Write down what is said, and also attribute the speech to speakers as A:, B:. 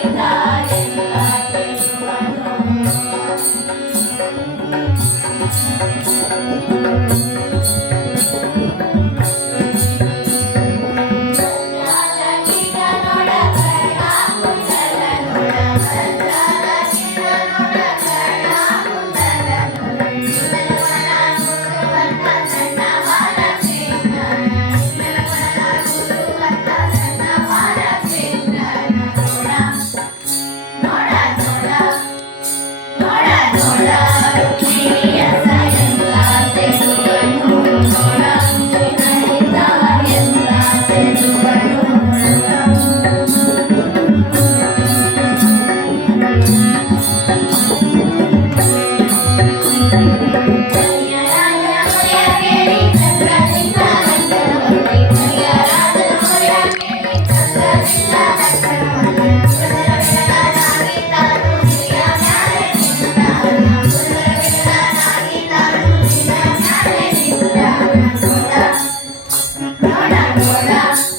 A: cidade. adorar.